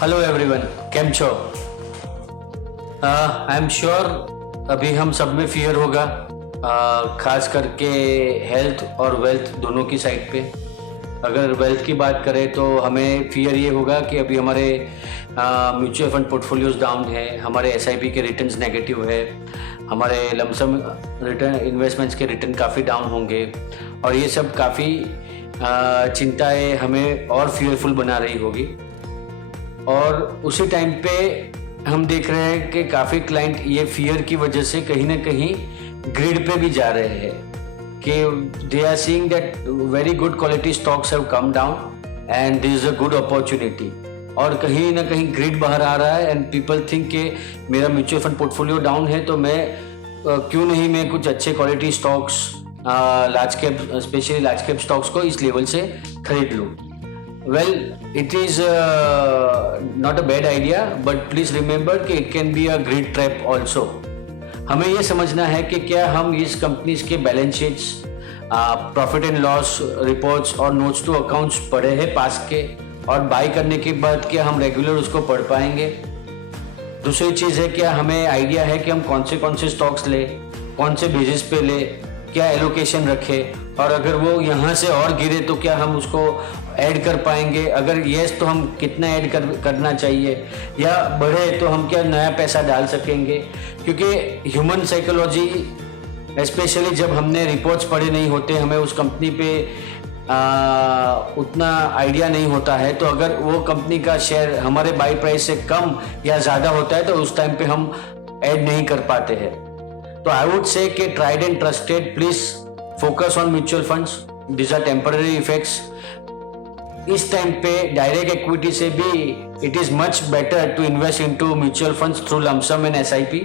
Hello everyone, केम छो? I am sure अभी हम सब में फियर होगा, खास करके हेल्थ और वेल्थ दोनों की साइड पे। अगर वेल्थ की बात करें तो हमें फियर ये होगा कि अभी हमारे म्यूचुअल फंड पोर्टफोलियोज डाउन है, हमारे एसआईपी के रिटर्न्स नेगेटिव है, हमारे लमसम रिटर्न इन्वेस्टमेंट्स के रिटर्न काफ़ी डाउन होंगे और ये सब काफ़ी चिंताएं हमें और फियरफुल बना रही होगी। और उसी टाइम पे हम देख रहे हैं कि काफ़ी क्लाइंट ये फियर की वजह से कहीं ना कहीं ग्रिड पे भी जा रहे हैं कि they are seeing that very good quality stocks have come down and this is a good opportunity, और कहीं ना कहीं ग्रिड बाहर आ रहा है एंड पीपल थिंक कि मेरा म्यूचुअल फंड पोर्टफोलियो डाउन है तो मैं क्यों नहीं मैं कुछ अच्छे quality stocks large cap specially large cap stocks को इस लेवल से खरीद लूँ। Well, it is not a bad idea, but please remember कि it can be a great trap also. हमें ये समझना है कि क्या हम इस कंपनीज के balance sheets, profit and loss reports और नोट्स टू अकाउंट्स पढ़े हैं पास के, और बाई करने के बाद क्या हम रेगुलर उसको पढ़ पाएंगे। दूसरी चीज़ है क्या हमें आइडिया है कि हम कौन से स्टॉक्स ले, कौन से बेसिस पे ले, क्या एलोकेशन रखे, और अगर वो यहाँ से और गिरे तो क्या हम उसको ऐड कर पाएंगे, अगर येस तो हम कितना ऐड करना चाहिए, या बढ़े तो हम क्या नया पैसा डाल सकेंगे। क्योंकि ह्यूमन साइकोलॉजी स्पेशली जब हमने रिपोर्ट्स पढ़े नहीं होते, हमें उस कंपनी पे उतना आइडिया नहीं होता है, तो अगर वो कंपनी का शेयर हमारे बाई प्राइस से कम या ज़्यादा होता है तो उस टाइम पे हम ऐड नहीं कर पाते हैं। तो आई would say that tried and trusted, please focus on mutual funds, this are temporary effects. इस टाइम पे डायरेक्ट इक्विटी से भी it is much better to invest into mutual funds through lumpsum and SIP,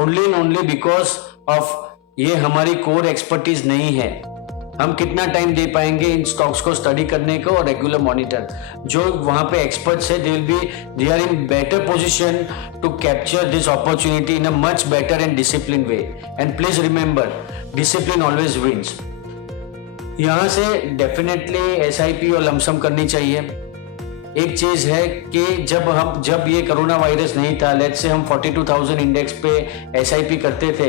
only because of ये हमारी core expertise नहीं है। हम कितना टाइम दे पाएंगे इन स्टॉक्स को स्टडी करने को और रेगुलर मॉनिटर। जो वहां पे एक्सपर्ट्स है they are in better position to capture this opportunity in a much better and discipline way, and please remember discipline always wins. यहाँ से डेफिनेटली एसआईपी और लमसम करनी चाहिए। एक चीज है कि जब ये कोरोना वायरस नहीं था, लेट्स से हम 42,000 इंडेक्स पे एसआईपी करते थे,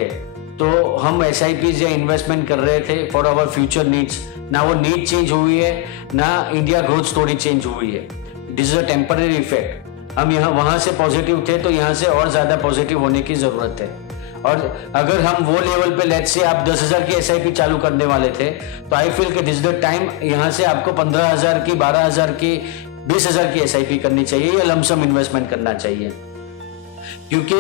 तो हम एसआईपी या इन्वेस्टमेंट कर रहे थे फॉर आवर फ्यूचर नीड्स। ना वो नीड चेंज हुई है, ना इंडिया ग्रोथ स्टोरी चेंज हुई है। This is a temporary effect. हम यहाँ वहां से पॉजिटिव थे तो यहाँ से और ज्यादा पॉजिटिव होने की जरूरत है। और अगर हम वो लेवल पे लेट्स से आप 10,000 की एसआईपी चालू करने वाले थे, तो आई फील कि दिस द टाइम यहाँ से आपको 15,000 की, 12,000 की, 20,000 की एसआईपी करनी चाहिए या लमसम इन्वेस्टमेंट करना चाहिए। क्योंकि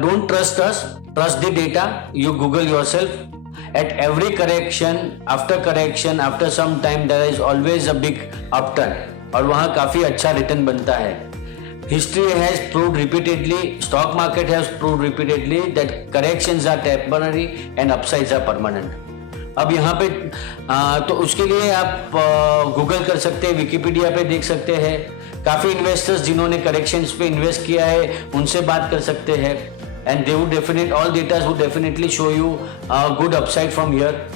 don't trust us, trust the data, you Google yourself. At every correction, after some time there is always a big upturn, और वहाँ काफी अच्छा रिटर्न बनता है। History has proved repeatedly, stock market has proved repeatedly that corrections are temporary and upsides are permanent. अब यहाँ पे तो उसके लिए आप गूगल कर सकते हैं, विकिपीडिया पे देख सकते हैं, काफ़ी इन्वेस्टर्स जिन्होंने करेक्शंस पे इन्वेस्ट किया है उनसे बात कर सकते हैं, and they would all data would definitely show you good upside from here.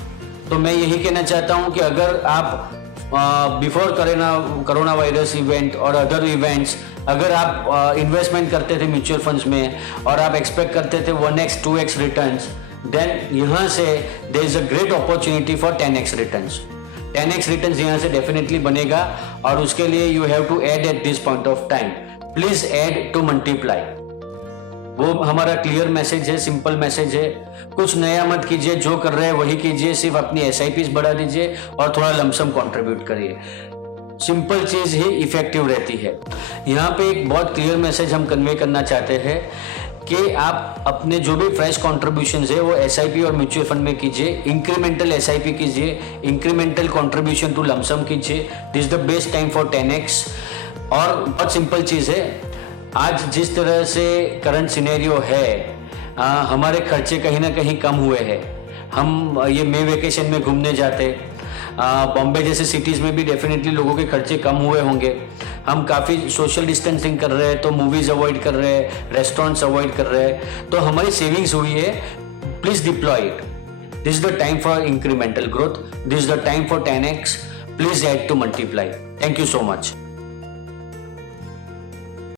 तो मैं यही कहना चाहता हूँ कि अगर आप बिफोर कोरोना वायरस इवेंट और अदर इवेंट्स अगर आप इन्वेस्टमेंट करते थे म्यूचुअल फंड्स में और आप एक्सपेक्ट करते थे 1x 2x रिटर्न्स, देन यहाँ से there is a great opportunity for 10x returns. 10x returns यहाँ से डेफिनेटली बनेगा, और उसके लिए you have to add at this point of time. Please add to multiply. वो हमारा क्लियर मैसेज है, सिंपल मैसेज है। कुछ नया मत कीजिए, जो कर रहे हैं वही कीजिए, सिर्फ अपनी एसआईपीज बढ़ा दीजिए और थोड़ा लमसम कंट्रीब्यूट करिए। सिंपल चीज ही इफेक्टिव रहती है। यहाँ पे एक बहुत क्लियर मैसेज हम कन्वे करना चाहते हैं कि आप अपने जो भी फ्रेश कॉन्ट्रीब्यूशन है वो एसआईपी और म्यूचुअल फंड में कीजिए, इंक्रीमेंटल एसआईपी कीजिए, इंक्रीमेंटल कंट्रीब्यूशन टू लमसम कीजिए। This is the best time for 10x। और बहुत सिंपल चीज है, आज जिस तरह से करंट सिनेरियो है, हमारे खर्चे कहीं ना कहीं कम हुए हैं। हम ये मई वेकेशन में घूमने जाते, बॉम्बे जैसे सिटीज़ में भी डेफिनेटली लोगों के खर्चे कम हुए होंगे। हम काफ़ी सोशल डिस्टेंसिंग कर रहे हैं, तो मूवीज़ अवॉइड कर रहे हैं, रेस्टोरेंट्स अवॉइड कर रहे हैं, तो हमारी सेविंग्स हुई है। Please deploy it. This is the time for incremental growth, this is the time for 10x। Please add to multiply. Thank you so much.